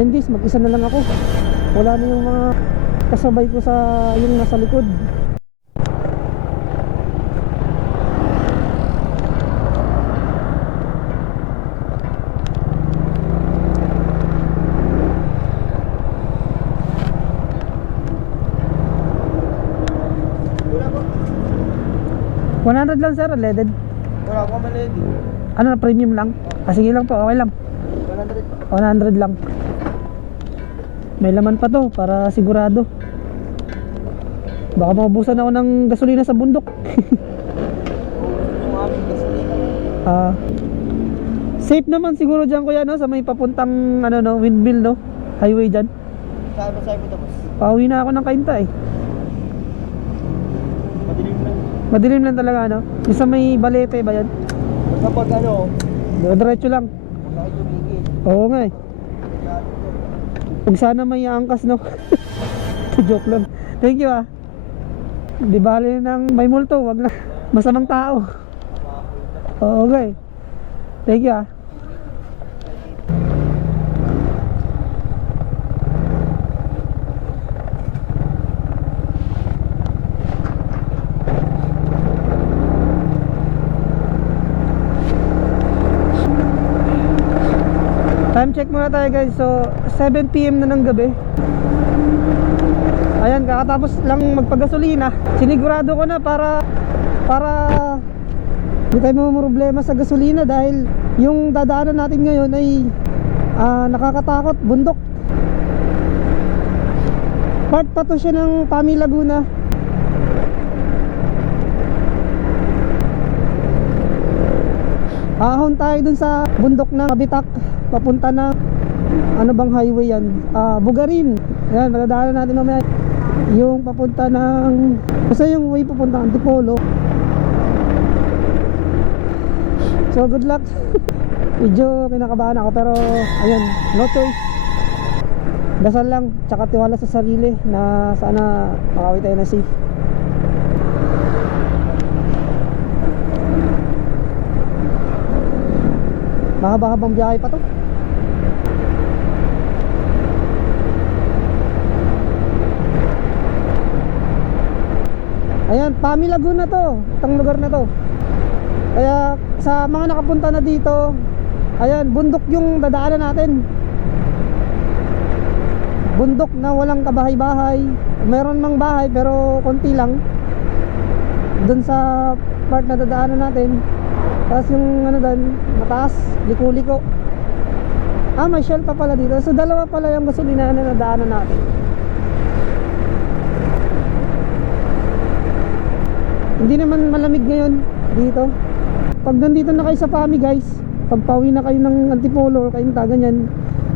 Yan guys, mag-isa na lang ako. Wala na yung mga kasabay ko sa yung nasa likod. $100 lang sir, leaded. Wala ko maledi. Ano na, premium lang? Ah, sige lang po, okay lang. 100. 100 lang. May laman pa to para sigurado. Baka maubusan ako ng gasolina sa bundok. Yung aming gasolina. Ah, safe naman siguro dyan kuya, no? Sa may papuntang ano, no? Windmill, no? Highway dyan. Saan ba sabi ito, boss? Pauwi na ako ng Cainta eh. Madilim na. Madilim lang talaga, no? Yung sa may Balete ba yan? Kapag ano, Diretso lang. huwag na kayo tumigil. Oo nga eh. Lahat ito. Huwag sana may angkas, no? Joke lang. Thank you ah. Di bali ng may multo, wag na. Masamang tao. Oo, okay. Thank you ah. Time check muna tayo guys. So 7 PM na ng gabi. Ayan, kakatapos lang magpagasolina. Sinigurado ko na para hindi tayo problema sa gasolina dahil yung dadaanan natin ngayon ay nakakatakot, bundok. Part pa to siya ng Pami, Laguna. Ahon tayo dun sa bundok ng Kabitak, papunta na ano bang highway yan? Bugarin. Ayan, madadaanan natin mamaya yung papunta ng basta yung way papunta ng Antipolo. So good luck. Medyo kinakabahan ako pero ayan, no choice. Dasal lang, tsaka tiwala sa sarili na sana makawin tayo na safe. Mahaba-habang biyahe pa to. Ayan, Pami, Laguna to. Itong lugar na to. Kaya sa mga nakapunta na dito, ayan, bundok yung dadaanan natin. Bundok na walang kabahay-bahay. Meron mang bahay pero konti lang dun sa part na dadaanan natin. Tapos yung ano doon, mataas, liko-liko. May Shell pa pala dito. So dalawa pala yung gasolina na nadaanan natin. Hindi naman malamig ngayon dito. Pag nandito na kayo sa Pami guys, pag pauwi na kayo ng Antipolo or Cainta, ganyan,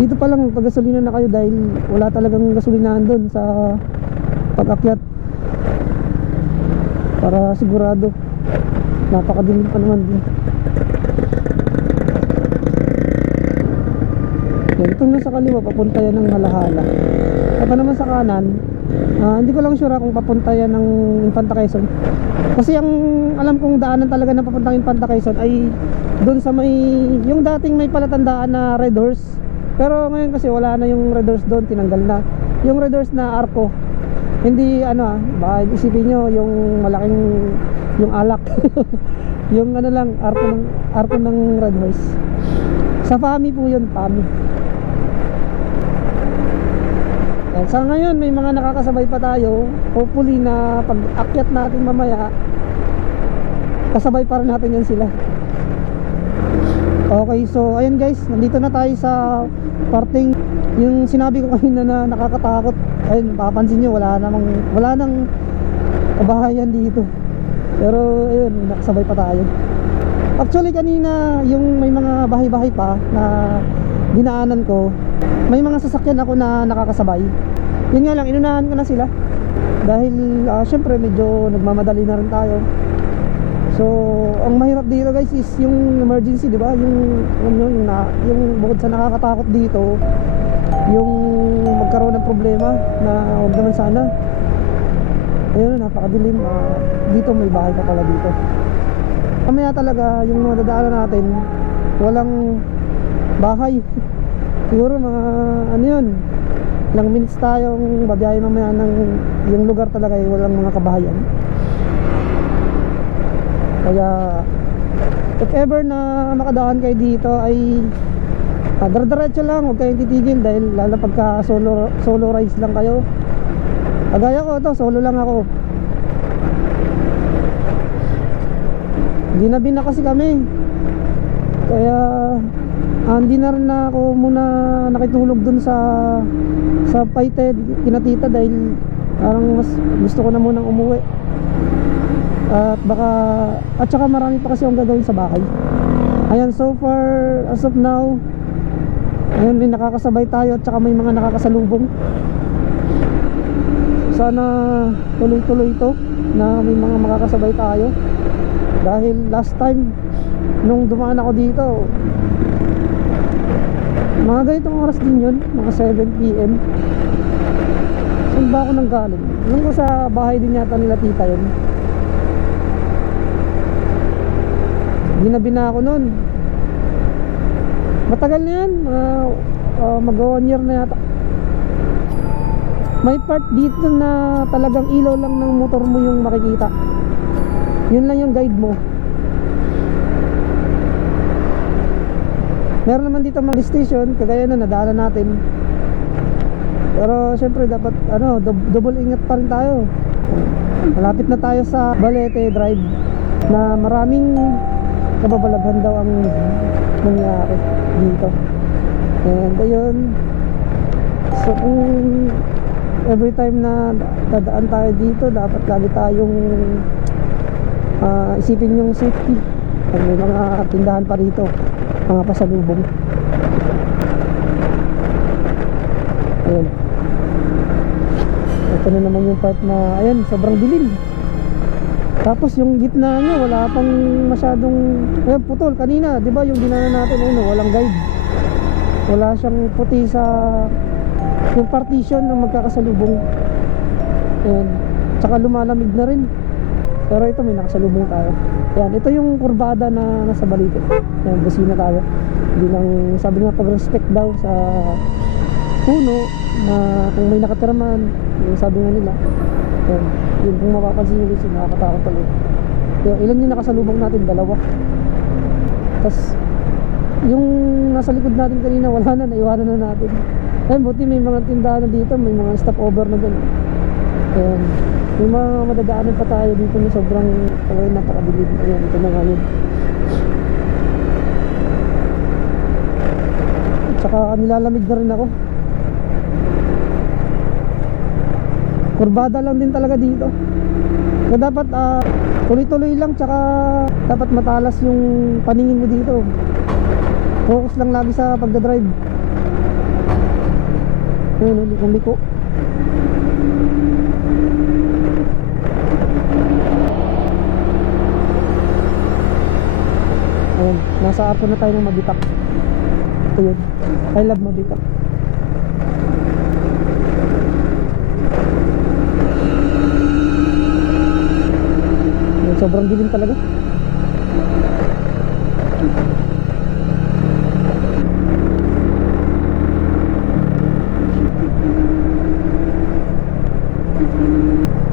dito pa lang pag-gasolina na kayo dahil wala talagang gasolinahan doon sa pag-akyat. Para sigurado. Napakadilim pa naman din. Yan, itong nasa kaliwa papunta yan ng Malahala. At naman sa kanan, hindi ko lang sure kung papunta yan ng Infanta Quezon. Kasi ang alam kong daanan talaga na papuntang Infanta Quezon ay doon sa may yung dating may palatandaan na Red Horse. Pero ngayon kasi wala na yung Red Horse doon, tinanggal na. Yung Red Horse na Arco. Hindi baka isipin nyo yung malaking yung alak. Yung ano lang, arko ng Red Horse. Sa Pami po yun, Pami. Sa ngayon may mga nakakasabay pa tayo. Hopefully na pag akyat natin mamaya, kasabay pa rin natin yan sila. Okay, so ayan guys, nandito na tayo sa parting yung sinabi ko kanina na nakakatakot. Ayun, papansin nyo, wala nang kabahayan dito. Pero ayun, nakasabay pa tayo. Actually kanina yung may mga bahay-bahay pa na dinaanan ko, may mga sasakyan ako na nakakasabay. Yun nga lang, inunahan ko na sila dahil syempre medyo nagmamadali na rin tayo. So ang mahirap dito guys is yung emergency, di ba? Yung bukod sa nakakatakot dito, yung magkaroon ng problema na huwag naman sana. Ayun, napakadilim. Dito may bahay pa pala dito. Mamaya talaga yung mga dadaanan natin walang bahay. Siguro mga ano yun, ilang minutes tayong babiyahe mamaya ng yung lugar talaga ay walang mga kabahayan. Kaya if ever na makadaan kayo dito ay dire-diretso lang, huwag kayong titigil dahil lalo pagka solo rides lang kayo. Kagaya ko to, solo lang ako. Ginabi na kasi kami. Kaya hindi na rin ako muna nakitulog dun sa Paite kina tita dahil parang mas gusto ko na munang umuwi. At saka marami pa kasi akong gagawin sa bahay. Ayan, so far as of now, ayun, may nakakasabay tayo at saka may mga nakakasalubong. Sana tuloy-tuloy ito na may mga makakasabay tayo. Dahil last time nung dumaan ako dito, mga ganitong oras din yun, mga 7 PM. Saan ba ako nang galing? Nung ko sa bahay din yata nila tita yun. Ginabi na ako nun. Matagal na yan, mag 1 year na yata. May part dito na talagang ilaw lang ng motor mo yung makikita. Yun lang yung guide mo. Meron naman dito mga station, kagaya na nadaanan natin. Pero syempre dapat double ingat pa rin tayo. Malapit na tayo sa Balete Drive na maraming kababalaghan daw ang nangyari dito. And ayun, so kung every time na dadaan tayo dito, dapat lagi tayong isipin yung safety. May mga tindahan pa rito, mga pasalubong. Ayun, ito na naman yung part na ayun, sobrang dilim. Tapos yung gitna niya wala pang masyadong putol. Kanina, di ba yung dinaanan natin, ayun, walang guide. Wala siyang puti sa yung partition ng magkakasalubong. Ayun, tsaka lumalamig na rin. Pero ito may nakasalubong tayo. Yan, ito yung kurbada na nasa Balete. Yan, busina tayo. Hindi lang, sabi nga pag-respect daw sa puno na kung may nakatira man, yung sabi nga nila. Yan, yun kung mapapansin nyo guys, nakakatakot talaga. Kaya ilan yung nakasalubong natin? 2. Tapos yung nasa likod natin kanina wala na, naiwanan na natin. Ayun, buti may mga tindahan na dito, may mga stopover na dyan. Ayan, may mga madadaanan pa tayo dito na sobrang napakabilib. Ayan, ito na nga yun. At saka nilalamig na rin ako. Kurbada lang din talaga dito. Kaya dapat tuloy-tuloy lang, tsaka dapat matalas yung paningin mo dito. Focus lang lagi sa pagdadrive. Ayun, liko-liko. Ayun, nasa arko na tayo ng Mabitak. Ito yun, I love Mabitak. Ayun, sobrang dilim talaga.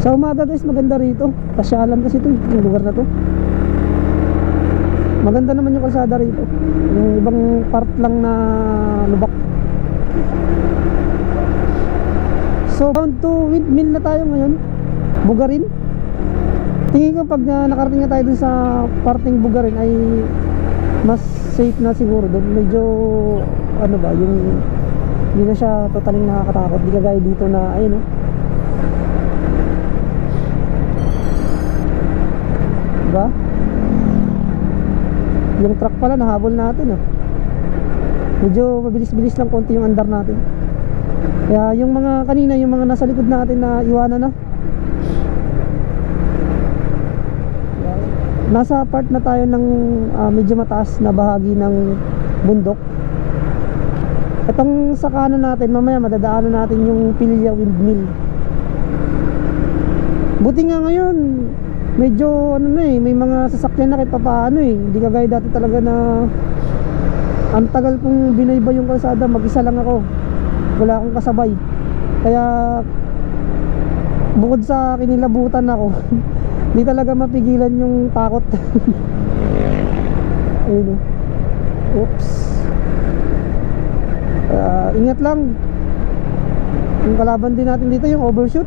Sa umaga guys, maganda rito. Pasyalan kasi ito, yung lugar na to. Maganda naman yung kalsada rito. Yung ibang part lang na lubak. So down to windmill na tayo ngayon. Bugarin. Tingin ko pag nakarating na tayo dun sa parting Bugarin ay mas safe na siguro doon. Medyo ano ba, yung hindi na siya totaling nakakatakot. Di kagaya dito na ayun oh. Diba? Yung truck pala nahabol natin oh. Medyo mabilis-bilis lang konti yung andar natin. Kaya yung mga kanina, yung mga nasa likod natin na iwanan na. Nasa part na tayo ng medyo mataas na bahagi ng bundok. Itong sa kanan natin, mamaya madadaanan natin yung Pilya Windmill. Buti nga ngayon medyo ano na may mga sasakyan na kahit papaano Hindi kagaya dati talaga na Ang tagal kong binaybay yung kalsada, mag-isa lang ako, wala akong kasabay. Kaya bukod sa kinilabutan ako di talaga mapigilan yung takot. Ayun, oops. Ingat lang. Yung kalaban din natin dito yung overshoot.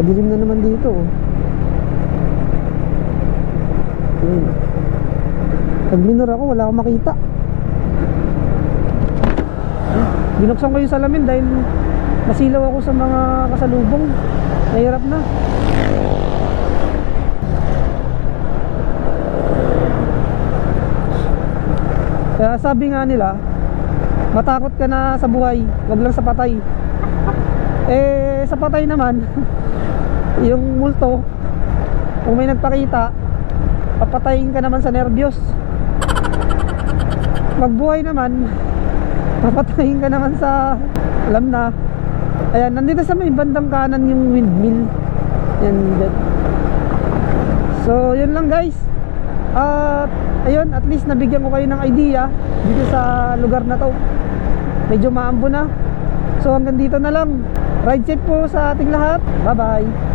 Madilim na naman dito, oh. Ayun. Pag minor ako, wala akong makita. Binuksan ko yung salamin dahil masilaw ako sa mga kasalubong. Nahirap na. Kaya sabi nga nila, matakot ka na sa buhay, wag lang sa patay. Eh sa patay naman yung multo, kung may nagpakita, papatayin ka naman sa nervyos. Magbuhay naman, papatayin ka naman sa alam na. Ayan, nandito sa may bandang kanan yung windmill. Yan. So yun lang guys. At ayun, at least nabigyan ko kayo ng idea dito sa lugar na to. Medyo maambo na. So hanggang dito na lang. Ride safe po sa ating lahat. Bye bye.